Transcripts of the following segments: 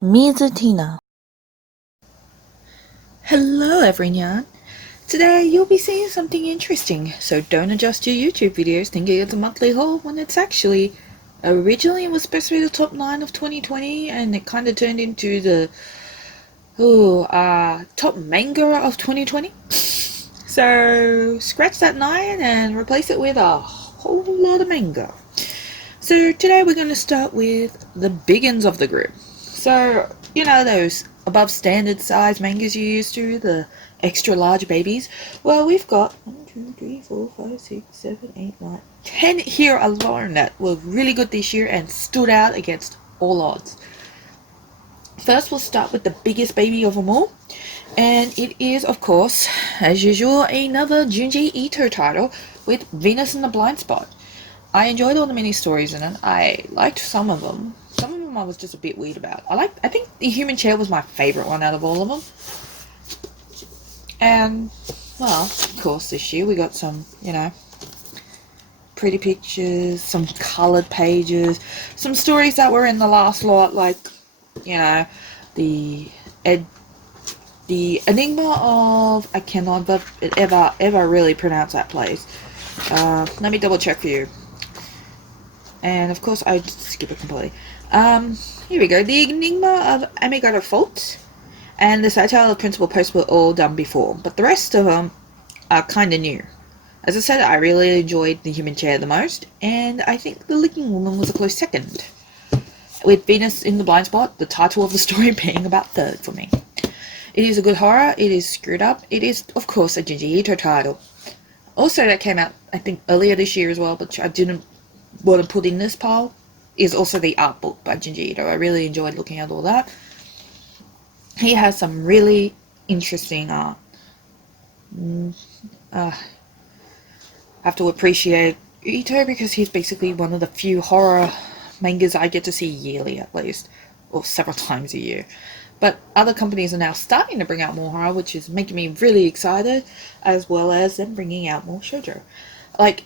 Mizutina. Hello everyone! Today you'll be seeing something interesting, so don't adjust your YouTube videos thinking it's a monthly haul when it's actually originally it was supposed to be the top 9 of 2020 and it kind of turned into the top manga of 2020. So scratch that 9 and replace it with a whole lot of manga. So today we're going to start with the biggins of the group. So, you know those above standard size mangas you used to, the extra large babies? Well, we've got 1, 2, 3, 4, 5, 6, 7, 8, 9, 10 here alone that were really good this year and stood out against all odds. First, we'll start with the biggest baby of them all, and it is, of course, as usual, another Ginji Ito title with Venus in the Blind Spot. I enjoyed all the mini stories in it. I liked some of them. Some of them I was just a bit weird about. I think the human chair was my favourite one out of all of them. And, well, of course, this year we got some, pretty pictures, some coloured pages, some stories that were in the last lot, like, the the Enigma of, I cannot ever really pronounce that place. Let me double check for you. And of course I just skip it completely. Here we go. The Enigma of Amigata Fault and the Satire of Principal Post were all done before, but the rest of them are kind of new. As I said, I really enjoyed The Human Chair the most, and I think The Licking Woman was a close second, with Venus in the Blind Spot, the title of the story, being about third for me. It is a good horror, it is screwed up, it is, of course, a Ginji Ito title. Also, that came out, I think, earlier this year as well, but I didn't want to put in this pile, is also the art book by Ginji Ito. I really enjoyed looking at all that. He has some really interesting art. I have to appreciate Ito because he's basically one of the few horror mangas I get to see yearly at least, or several times a year. But other companies are now starting to bring out more horror, which is making me really excited, as well as them bringing out more shoujo. Like,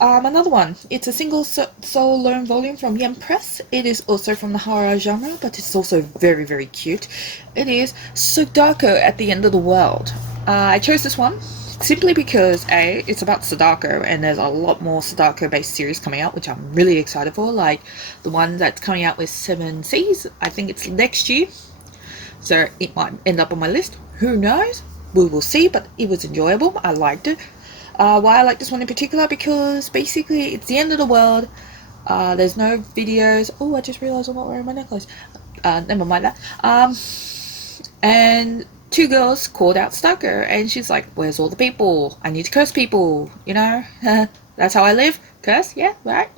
another one. It's a single sole lone volume from Yam Press. It is also from the horror genre, but it's also very, very cute. It is Sadako at the End of the World. I chose this one simply because, A, it's about Sadako, and there's a lot more Sadako-based series coming out, which I'm really excited for, like the one that's coming out with 7 Seas. I think it's next year, so it might end up on my list. Who knows? We will see, but it was enjoyable. I liked it. Why I like this one in particular, because basically it's the end of the world. There's no videos. Oh, I just realised I'm not wearing my necklace. Never mind that. And 2 girls called out Sadako, and she's like, where's all the people? I need to curse people, That's how I live. Curse? Yeah, right.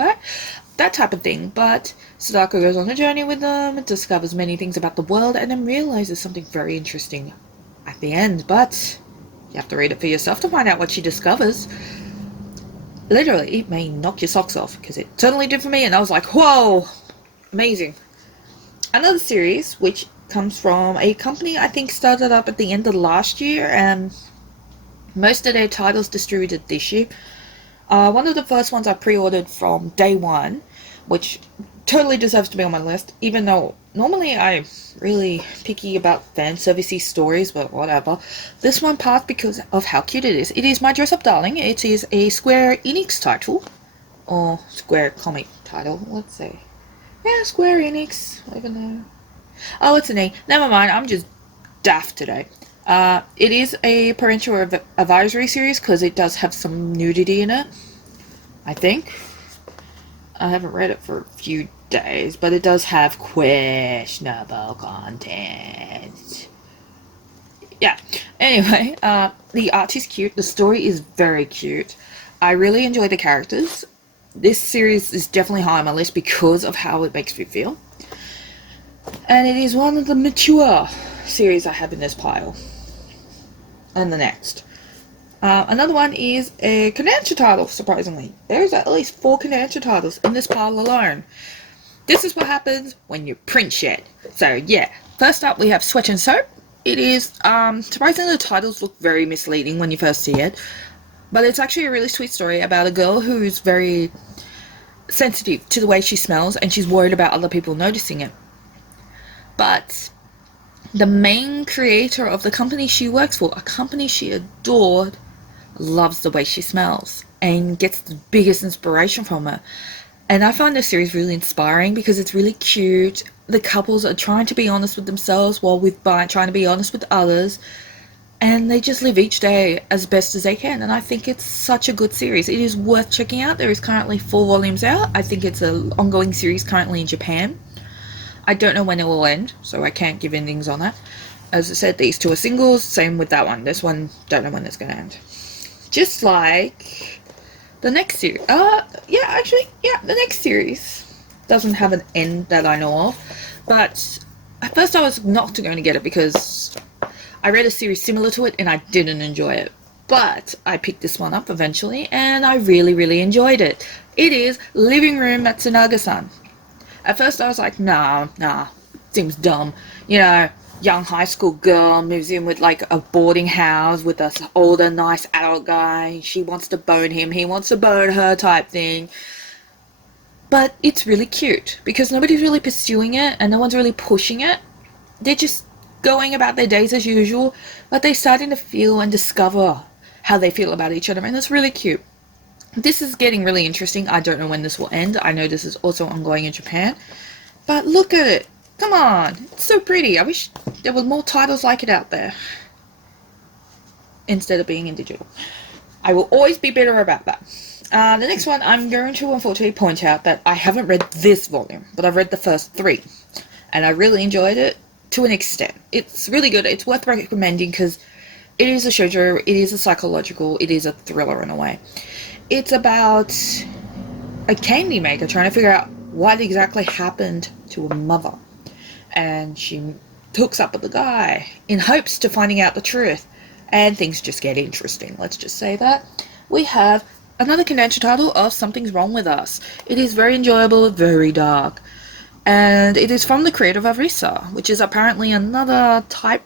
That type of thing. But Sadako goes on a journey with them, discovers many things about the world, and then realizes something very interesting at the end. But you have to read it for yourself to find out what she discovers. Literally, it may knock your socks off, because it certainly did for me, and I was like, whoa, amazing. Another series, which comes from a company I think started up at the end of last year, and most of their titles distributed this year. One of the first ones I pre-ordered from day one, which totally deserves to be on my list, even though normally I'm really picky about fan servicey stories, but whatever. This one passed because of how cute it is. It is My Dress Up Darling. It is a Square Enix title, or Square comic title, let's say. Yeah, Square Enix, I don't know. Oh, it's an E. Never mind, I'm just daft today. It is a parental advisory series because it does have some nudity in it, I think. I haven't read it for a few days, but it does have questionable content. Yeah. Anyway, the art is cute. The story is very cute. I really enjoy the characters. This series is definitely high on my list because of how it makes me feel. And it is one of the mature series I have in this pile. And the next. Another one is a Kodansha title, surprisingly. There's at least 4 Kodansha titles in this pile alone. This is what happens when you print shit. So yeah, first up we have Sweat and Soap. It is, surprisingly the titles look very misleading when you first see it. But it's actually a really sweet story about a girl who's very sensitive to the way she smells, and she's worried about other people noticing it. But the main creator of the company she works for, a company she adored, loves the way she smells and gets the biggest inspiration from her. And I find this series really inspiring because it's really cute. The couples are trying to be honest with themselves while trying to be honest with others. And they just live each day as best as they can. And I think it's such a good series. It is worth checking out. There is currently 4 volumes out. I think it's an ongoing series currently in Japan. I don't know when it will end, so I can't give endings on that. As I said, these 2 are singles. Same with that one. This one, don't know when it's going to end. Just like the next series. The next series doesn't have an end that I know of. But at first I was not going to get it because I read a series similar to it and I didn't enjoy it. But I picked this one up eventually and I really, really enjoyed it. It is Living Room Matsunaga-san. At first I was like, nah, seems dumb. You know, young high school girl moves in with like a boarding house with this older, nice adult guy. She wants to bone him, he wants to bone her type thing. But it's really cute because nobody's really pursuing it and no one's really pushing it. They're just going about their days as usual, but they're starting to feel and discover how they feel about each other, and it's really cute. This is getting really interesting. I don't know when this will end. I know this is also ongoing in Japan. But look at it. Come on. It's so pretty. I wish there were more titles like it out there. Instead of being in digital. I will always be bitter about that. The next one, I'm going to unfortunately point out that I haven't read this volume, but I've read the first 3. And I really enjoyed it to an extent. It's really good. It's worth recommending because it is a shoujo, it is a psychological, it is a thriller in a way. It's about a candy maker trying to figure out what exactly happened to her mother. And she hooks up with the guy in hopes to finding out the truth. And things just get interesting, let's just say that. We have another convention title of Something's Wrong With Us. It is very enjoyable, very dark. And it is from the creator of Arisa, which is apparently another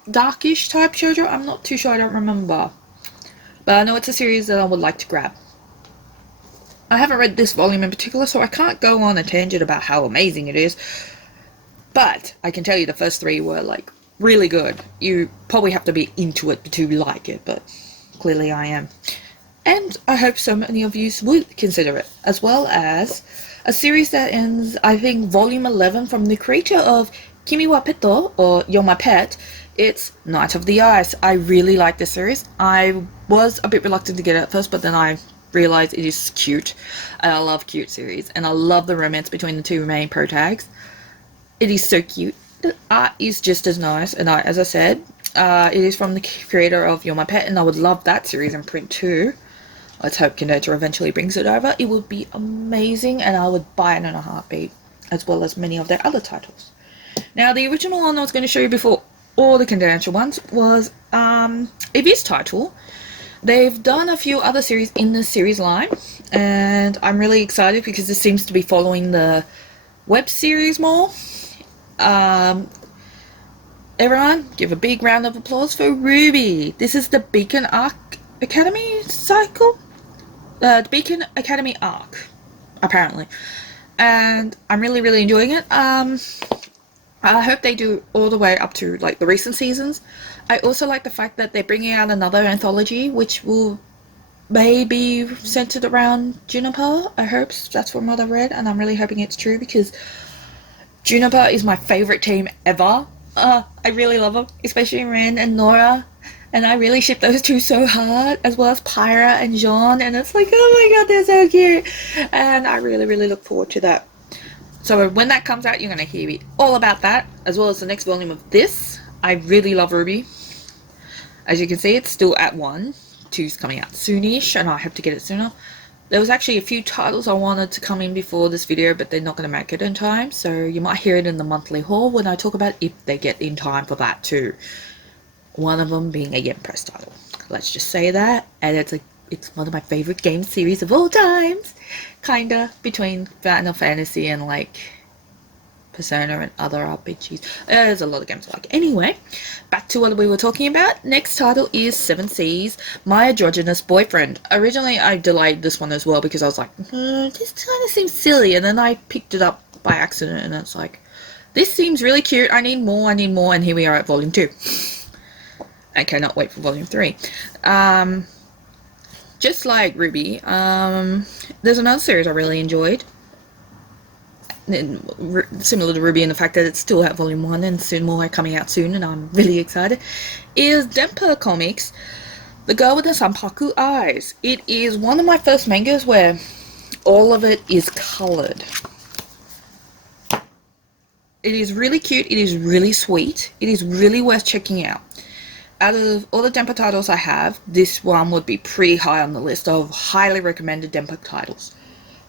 darkish type shoujo. I'm not too sure, I don't remember. But I know it's a series that I would like to grab. I haven't read this volume in particular, so I can't go on a tangent about how amazing it is. But I can tell you the first 3 were, like, really good. You probably have to be into it to like it, but clearly I am. And I hope so many of you would consider it, as well as a series that ends, I think, volume 11 from the creator of Kimi wa Petto, or You're My Pet. It's Night of the Ice. I really like this series. I was a bit reluctant to get it at first, but then I realized it is cute. And I love cute series, and I love the romance between the 2 main protags. It is so cute. The art is just as nice, and as I said, it is from the creator of You're My Pet, and I would love that series in print too. Let's hope Kinoto eventually brings it over. It would be amazing, and I would buy it in a heartbeat, as well as many of their other titles. Now, the original one I was going to show you before all the convention ones was Eevee's title. They've done a few other series in this series line, and I'm really excited because this seems to be following the web series more. Everyone, give a big round of applause for Ruby. This is the Beacon Academy cycle? The Beacon Academy arc, apparently. And I'm really, really enjoying it. I hope they do all the way up to, like, the recent seasons. I also like the fact that they're bringing out another anthology, which will maybe centered around Juniper. I hope that's from what I read, and I'm really hoping it's true, because Juniper is my favorite team ever. I really love them, especially Ren and Nora. And I really ship those 2 so hard, as well as Pyra and Jean, and it's like, oh my god, they're so cute. And I really, really look forward to that. So when that comes out, you're going to hear me all about that, as well as the next volume of this. I really love Ruby. As you can see, it's still at 1. 2's coming out soonish, and I hope to get it sooner. There was actually a few titles I wanted to come in before this video, but they're not going to make it in time, so you might hear it in the monthly haul when I talk about if they get in time for that too. One of them being a Yam Press title. Let's just say that. And it's one of my favorite game series of all times. Kinda between Final Fantasy and like Persona and other RPGs. There's a lot of games I like. Anyway, back to what we were talking about. Next title is Seven Seas, My Androgynous Boyfriend. Originally I delayed this one as well because I was like, this kind of seems silly. And then I picked it up by accident and it's like, This seems really cute. I need more, and here we are at volume 2. I cannot wait for volume 3. Just like Ruby, there's another series I really enjoyed. Similar to Ruby in the fact that it's still at volume 1 and soon more are coming out soon, and I'm really excited, is Denpa Comics, The Girl with the Sanpaku Eyes. It is one of my first mangas where all of it is coloured. It is really cute, it is really sweet, it is really worth checking out. Out of all the Denpa titles I have, this one would be pretty high on the list of highly recommended Denpa titles.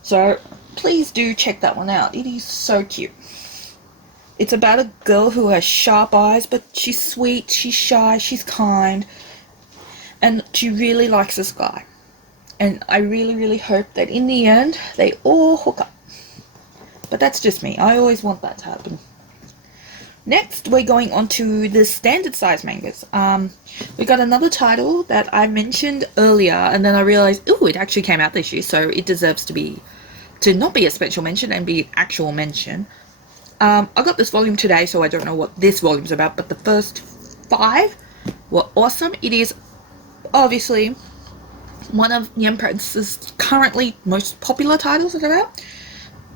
So please do check that one out. It is so cute. It's about a girl who has sharp eyes, but she's sweet, she's shy, she's kind, and she really likes this guy. And I really, really hope that in the end, they all hook up. But that's just me. I always want that to happen. Next, we're going on to the standard size mangas. We got another title that I mentioned earlier, and then I realized, ooh, it actually came out this year, so it deserves to not be a special mention and be an actual mention. I got this volume today, so I don't know what this volume's about, but the first 5 were awesome. It is obviously one of Yam Press's currently most popular titles that are out.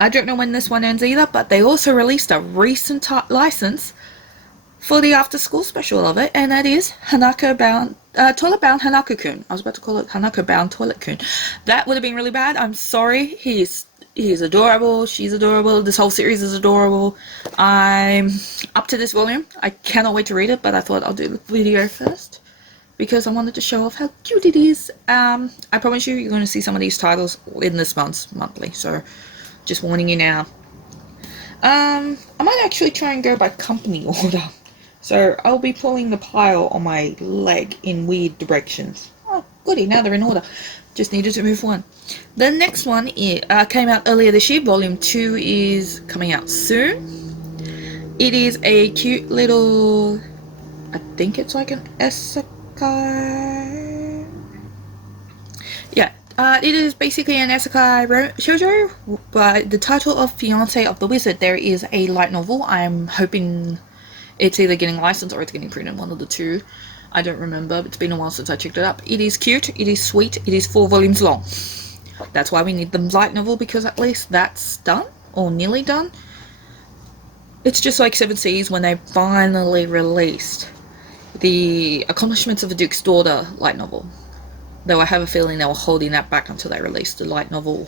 I don't know when this one ends either, but they also released a recent license for the after school special of it, and that is Hanako Bound, Toilet Bound Hanako-kun. I was about to call it Hanako Bound Toilet-kun. That would have been really bad. I'm sorry. He's adorable. She's adorable. This whole series is adorable. I'm up to this volume. I cannot wait to read it, but I thought I'll do the video first because I wanted to show off how cute it is. I promise you're going to see some of these titles in this month's monthly, so just warning you now. I might actually try and go by company order. So I'll be pulling the pile on my leg in weird directions. Oh, goody, now they're in order. Just needed to move one. The next one came out earlier this year. Volume 2 is coming out soon. It is a cute little, I think it's like an isekai. Yeah, it is basically an isekai shoujo, but the title of Fiancé of the Wizard. There is a light novel. I'm hoping it's either getting licensed or it's getting printed, one of the two. I don't remember. It's been a while since I checked it up. It is cute. It is sweet. It is 4 volumes long. That's why we need the light novel, because at least that's done, or nearly done. It's just like 7 Seas when they finally released the Accomplishments of a Duke's Daughter light novel. Though I have a feeling they were holding that back until they released the light novel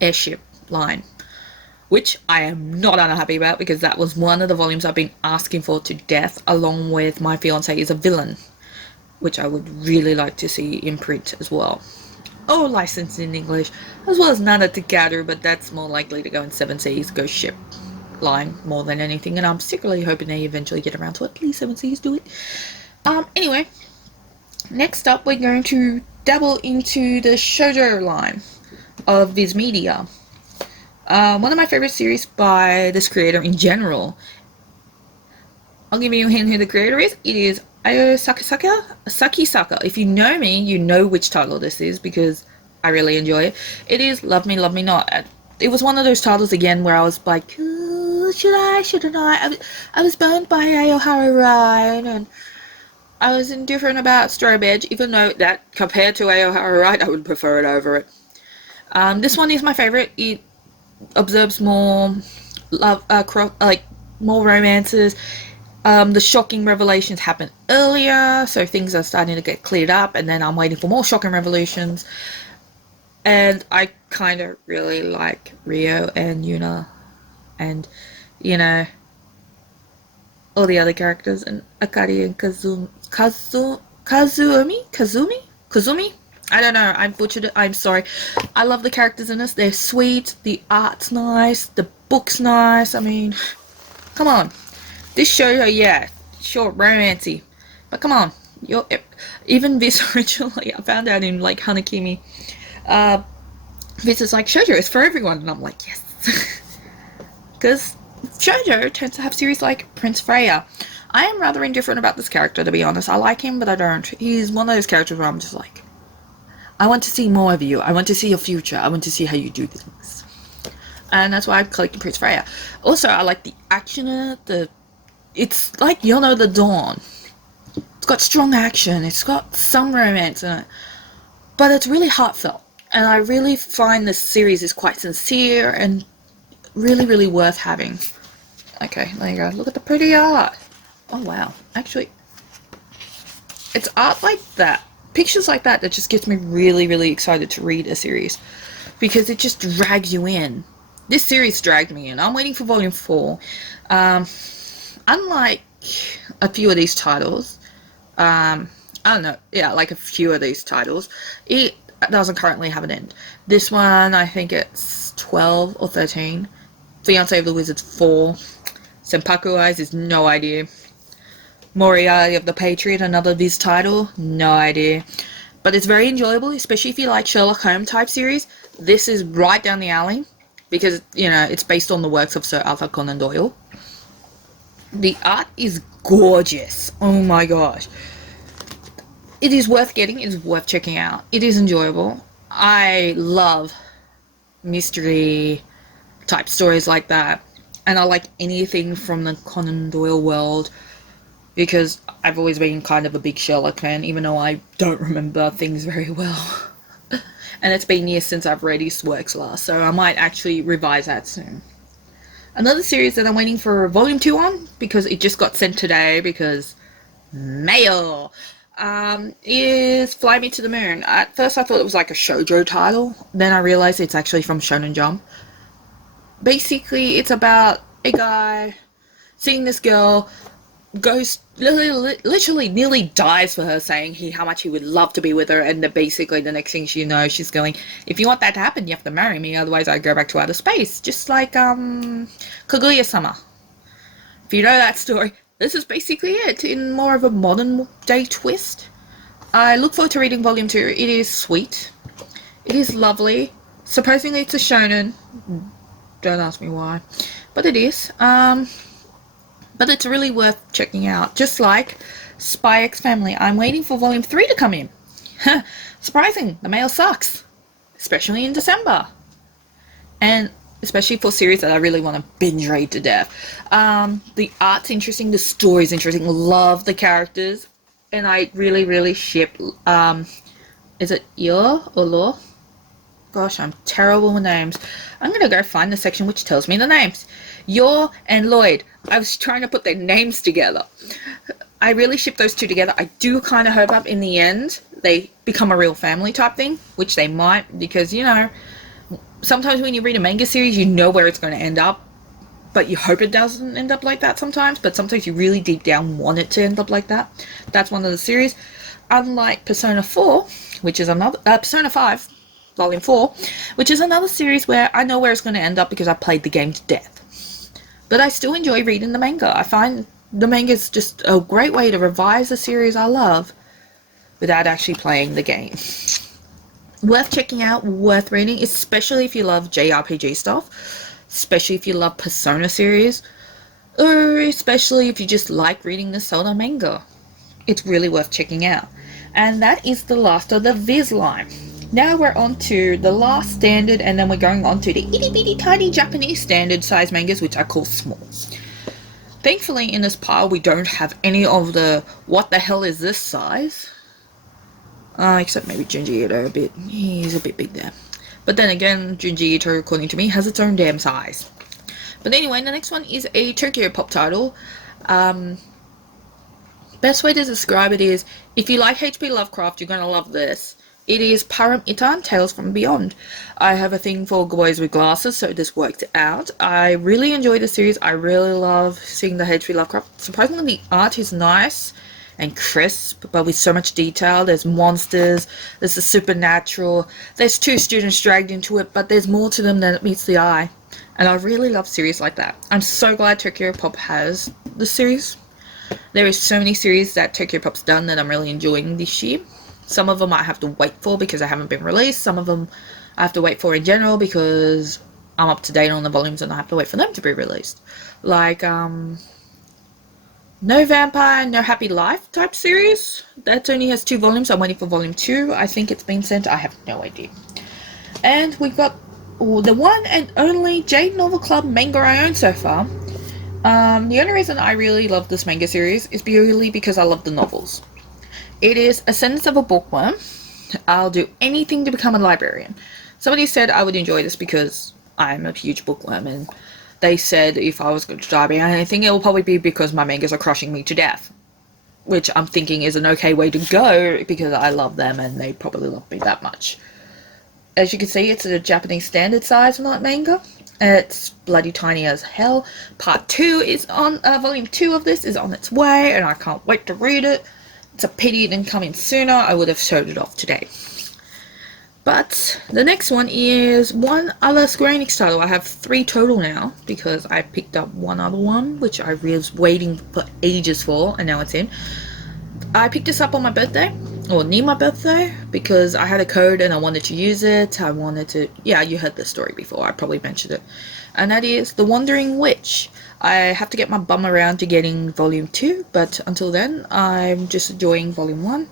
Airship line, which I am not unhappy about, because that was one of the volumes I've been asking for to death, along with My Fiancé is a Villain, which I would really like to see in print as well. Or licensed in English, as well as Nana Together, but that's more likely to go in 7 Seas Ghost Ship line more than anything, and I'm secretly hoping they eventually get around to it. Please, 7 Seas, do it. Anyway, next up we're going to dabble into the shoujo line of Viz Media. One of my favorite series by this creator in general. I'll give you a hint who the creator is. It is Ayo Sakisaka. If you know me, you know which title this is, because I really enjoy it. It is Love Me, Love Me Not. It was one of those titles again where I was like, should I, shouldn't I? I was burned by Ayo Harurai, and I was indifferent about Strobe Edge, even though that, compared to Ayo Harurai, I would prefer it over it. This one is my favorite. It observes more love, more romances. The shocking revelations happen earlier, so things are starting to get cleared up, and then I'm waiting for more shocking revelations. And I kind of really like Rio and Yuna, and, you know, all the other characters, and Akari and Kazumi? I don't know, I butchered it, I'm sorry. I love the characters in this. They're sweet, the art's nice, the book's nice. I mean, come on. This show, yeah, sure, romancy. But come on. Even this originally, I found out in, like, Hanakimi. This is like, shoujo is for everyone. And I'm like, yes. Because shoujo tends to have series like Prince Freya. I am rather indifferent about this character, to be honest. I like him, but I don't. He's one of those characters where I'm just like, I want to see more of you. I want to see your future. I want to see how you do things. and that's why I collected Prince Freya. Also, I like the action in it. It's like the Dawn. It's got strong action. It's got some romance in it, but it's really heartfelt. And I really find this series is quite sincere and really, really worth having. Okay, there you go. Look at the pretty art. Oh wow, actually, it's art like that, pictures like that just gets me really, really excited to read a series, because it just drags you in. This series dragged me in. I'm waiting for volume 4. Unlike a few of these titles, I don't know, yeah, like a few of these titles, it doesn't currently have an end. This one, I think it's 12 or 13. Fiancé of the Wizard's 4. Senpaku Eyes is no idea. Moriarty of the Patriot, another Viz title, no idea. But it's very enjoyable, especially if you like Sherlock Holmes type series. This is right down the alley, because, it's based on the works of Sir Arthur Conan Doyle. The art is gorgeous. Oh my gosh. It is worth getting. It is worth checking out. It is enjoyable. I love mystery type stories like that. And I like anything from the Conan Doyle world, because I've always been kind of a big Sherlock fan, even though I don't remember things very well. And it's been years since I've read his works last, so I might actually revise that soon. Another series that I'm waiting for volume 2 on, because it just got sent today, because mail, is Fly Me to the Moon. At first I thought it was like a shoujo title, then I realized it's actually from Shonen Jump. Basically, it's about a guy seeing this girl, goes literally nearly dies for her, saying how much he would love to be with her, and then basically the next thing she knows, she's going, if you want that to happen, you have to marry me, otherwise I go back to outer space. Just like Kaguya-sama. If you know that story, this is basically it, in more of a modern day twist. I look forward to reading volume 2. It is sweet. It is lovely. Surprisingly, it's a shonen. Don't ask me why, but it is. But it's really worth checking out. Just like Spy X Family. I'm waiting for volume 3 to come in. Surprising, the mail sucks, especially in December, and especially for series that I really want to binge read to death. The art's interesting, the story's interesting, love the characters, and I really, really ship. Is it Yor or Law? Gosh, I'm terrible with names. I'm gonna go find the section which tells me the names. Yor and Lloyd. I was trying to put their names together. I really ship those two together. I do kind of hope up in the end they become a real family type thing, which they might, because, sometimes when you read a manga series, you know where it's going to end up, but you hope it doesn't end up like that sometimes, but sometimes you really deep down want it to end up like that. That's one of the series. Unlike Persona 4, which is another, Persona 5, Volume 4, which is another series where I know where it's going to end up because I played the game to death. But I still enjoy reading the manga. I find the manga is just a great way to revise a series I love without actually playing the game. Worth checking out, worth reading, especially if you love JRPG stuff, especially if you love Persona series, or especially if you just like reading the Solo manga. It's really worth checking out. And that is the last of the Viz line. Now we're on to the last standard, and then we're going on to the itty bitty tiny Japanese standard size mangas, which I call small. Thankfully in this pile we don't have any of the what the hell is this size. Except maybe Ginji Ito a bit. He's a bit big there. But then again, Ginji Ito, according to me, has its own damn size. But anyway, the next one is a Tokyo Pop title. Best way to describe it is, if you like H.P. Lovecraft, you're going to love this. It is Param Itan, Tales from Beyond. I have a thing for boys with glasses, so this worked out. I really enjoy the series. I really love seeing the H.P. Lovecraft. Surprisingly, the art is nice and crisp, but with so much detail. There's monsters, there's the supernatural, there's two students dragged into it, but there's more to them than it meets the eye. And I really love series like that. I'm so glad Tokyo Pop has the series. There is so many series that Tokyo Pop's done that I'm really enjoying this year. Some of them I have to wait for because they haven't been released. Some of them I have to wait for in general because I'm up to date on the volumes and I have to wait for them to be released. Like, No Vampire, No Happy Life type series. That only has 2 volumes. I'm waiting for volume 2. I think it's been sent. I have no idea. And we've got the one and only Jade Novel Club manga I own so far. The only reason I really love this manga series is purely because I love the novels. It is Ascendance of a Bookworm. I'll do anything to become a librarian. Somebody said I would enjoy this because I'm a huge bookworm, and they said if I was going to die behind anything, it will probably be because my mangas are crushing me to death. Which I'm thinking is an okay way to go because I love them and they probably love me that much. As you can see, it's a Japanese standard size manga. It's bloody tiny as hell. Part 2 is on, volume 2 of this is on its way, and I can't wait to read it. It's a pity it didn't come in sooner. I would have showed it off today. But the next one is one other Square Enix title. I have 3 total now because I picked up one other one, which I was waiting for ages for, and now it's in. I picked this up on my birthday, or near my birthday, because I had a code and I wanted to use it. I wanted to, yeah, you heard this story before, I probably mentioned it. And that is The Wandering Witch. I have to get my bum around to getting volume 2, but until then, I'm just enjoying volume 1.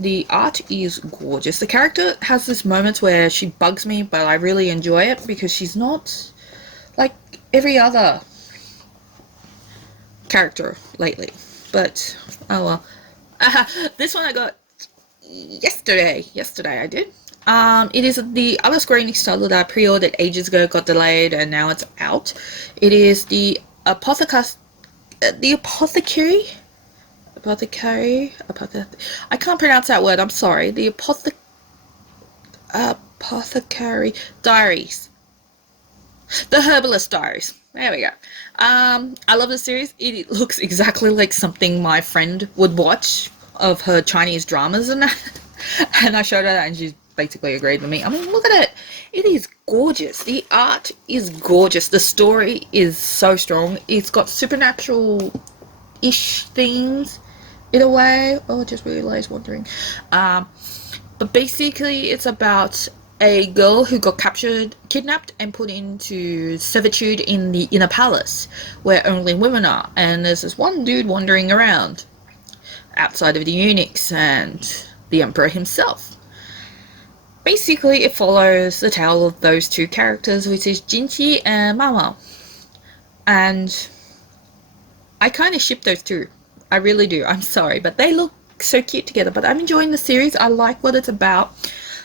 The art is gorgeous. The character has this moments where she bugs me, but I really enjoy it because she's not like every other character lately. But, oh well. This one I got yesterday. Yesterday I did. It is the other Square Enix title that I pre-ordered ages ago, got delayed, and now it's out. It is the Apothecary. I can't pronounce that word, I'm sorry. The Apothecary Diaries. The Herbalist Diaries. There we go. I love this series. It looks exactly like something my friend would watch of her Chinese dramas and that. And I showed her that and she basically agreed with me. I mean, look at it. It is gorgeous. The art is gorgeous. The story is so strong. It's got supernatural-ish things in a way. Oh, I just realized wandering. But basically it's about a girl who got captured, kidnapped, and put into servitude in the inner palace where only women are. And there's this one dude wandering around outside of the eunuchs and the emperor himself. Basically, it follows the tale of those 2 characters, which is Ginji and Mama. And I kind of ship those 2. I really do. I'm sorry, but they look so cute together. But I'm enjoying the series. I like what it's about.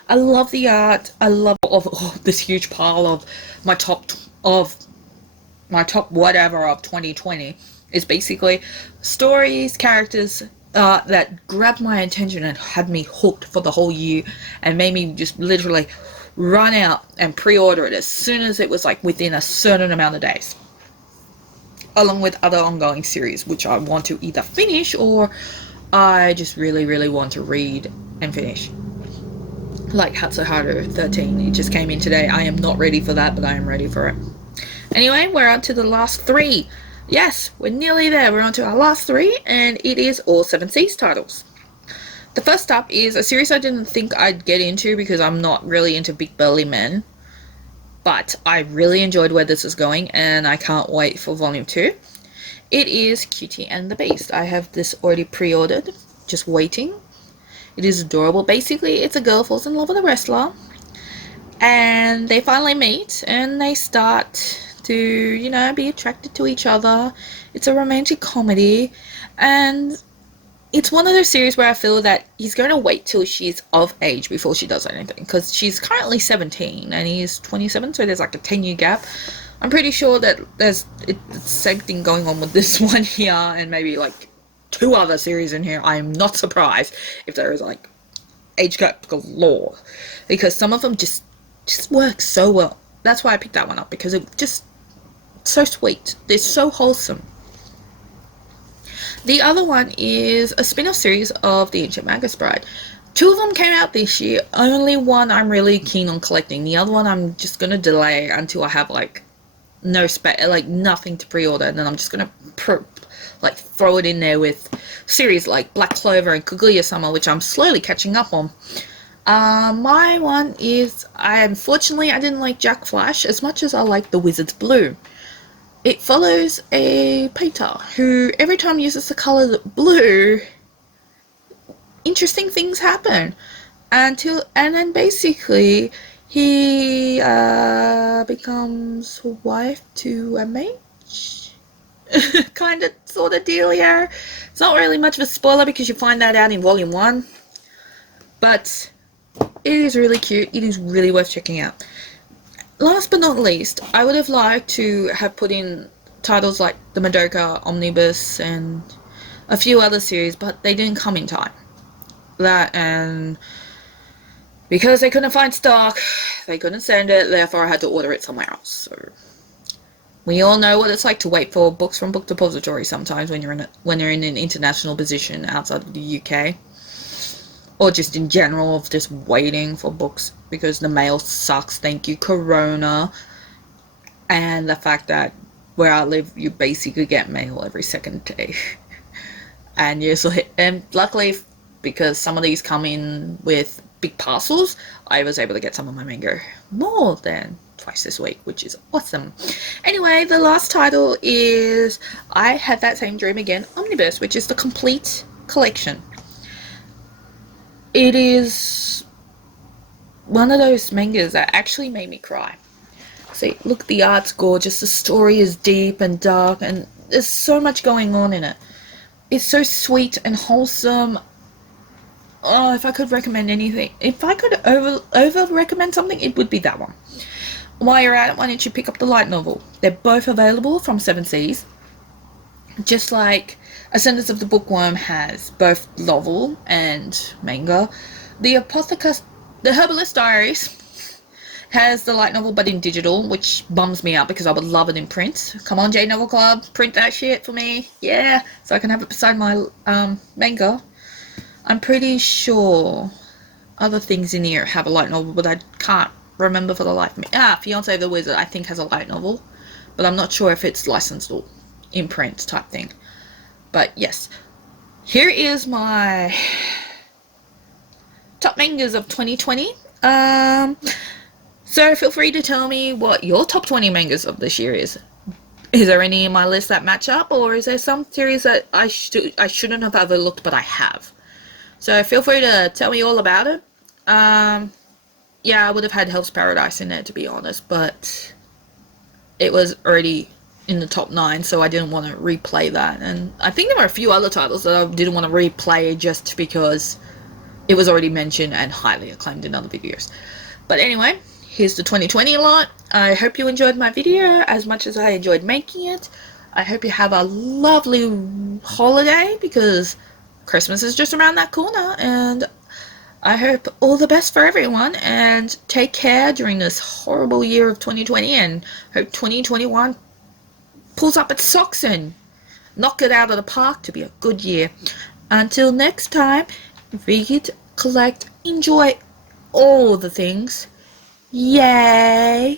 I love the art. I love this huge pile of my top whatever of 2020 is basically stories, characters that grabbed my attention and had me hooked for the whole year and made me just literally run out and pre-order it as soon as it was like within a certain amount of days. Along with other ongoing series which I want to either finish or I just really, really want to read and finish. Like Hatsuharu 13, it just came in today. I am not ready for that, but I am ready for it. Anyway, we're on to the last 3. Yes, we're nearly there. We're on to our last 3, and it is all 7 Seas titles. The first up is a series I didn't think I'd get into because I'm not really into big burly men. But I really enjoyed where this is going, and I can't wait for volume 2. It is Cutie and the Beast. I have this already pre-ordered, just waiting. It is adorable. Basically, it's a girl falls in love with a wrestler, and they finally meet, and they start to, you know, be attracted to each other. It's a romantic comedy, and it's one of those series where I feel that he's going to wait till she's of age before she does anything, because she's currently 17 and he's 27, so there's like a 10-year gap. I'm pretty sure that there's the same thing going on with this one here, and maybe like 2 other series in here. I'm not surprised if there is like age gap galore, because some of them just work so well. That's why I picked that one up, because it just so sweet. They're so wholesome. The other one is a spin-off series of The Ancient Magus Bride. 2 of them came out this year. Only one I'm really keen on collecting. The other one I'm just gonna delay until I have like nothing to pre-order, and then I'm just gonna throw it in there with series like Black Clover and Kaguya-sama, which I'm slowly catching up on. My one is, unfortunately I didn't like Jack Flash as much as I like The Wizard's Blue. It follows a painter who every time uses the color blue, interesting things happen. And then basically he becomes wife to a mage. Kind of, sort of dealio. It's not really much of a spoiler because you find that out in volume 1. But it is really cute. It is really worth checking out. Last but not least, I would have liked to have put in titles like the Madoka Omnibus and a few other series, but they didn't come in time. That, and because they couldn't find stock, they couldn't send it, therefore I had to order it somewhere else. So we all know what it's like to wait for books from Book Depository sometimes when you're in an international position outside of the UK. Or just in general of just waiting for books because the mail sucks, thank you Corona. And the fact that where I live you basically get mail every second day. And luckily, because some of these come in with big parcels, I was able to get some of my manga more than twice this week, which is awesome. Anyway, the last title is I Had That Same Dream Again Omnibus, which is the complete collection. It is one of those mangas that actually made me cry. See, look, the art's gorgeous, the story is deep and dark, and there's so much going on in it. It's so sweet and wholesome. Oh, if I could recommend anything, if I could over recommend something, it would be that one. While you're at it, why don't you pick up the light novel? They're both available from 7 Seas. Just like Ascendance of the Bookworm has both novel and manga. The Herbalist Diaries has the light novel but in digital, which bums me out because I would love it in print. Come on, J Novel Club, print that shit for me. Yeah, so I can have it beside my manga. I'm pretty sure other things in here have a light novel, but I can't remember for the life of me. Fiancé of the Wizard I think has a light novel, but I'm not sure if it's licensed or in print type thing. But yes, here is my top mangas of 2020. So feel free to tell me what your top 20 mangas of this year is. Is there any in my list that match up, or is there some series that I shouldn't have overlooked but I have? So feel free to tell me all about it. Yeah, I would have had Hell's Paradise in there to be honest, but it was already in the top 9, so I didn't want to replay that. And I think there were a few other titles that I didn't want to replay just because it was already mentioned and highly acclaimed in other videos. But anyway, here's the 2020 lot. I hope you enjoyed my video as much as I enjoyed making it. I hope you have a lovely holiday because Christmas is just around that corner, and I hope all the best for everyone, and take care during this horrible year of 2020, and hope 2021 pulls up its socks and knock it out of the park to be a good year. Until next time, read, collect, enjoy all the things. Yay!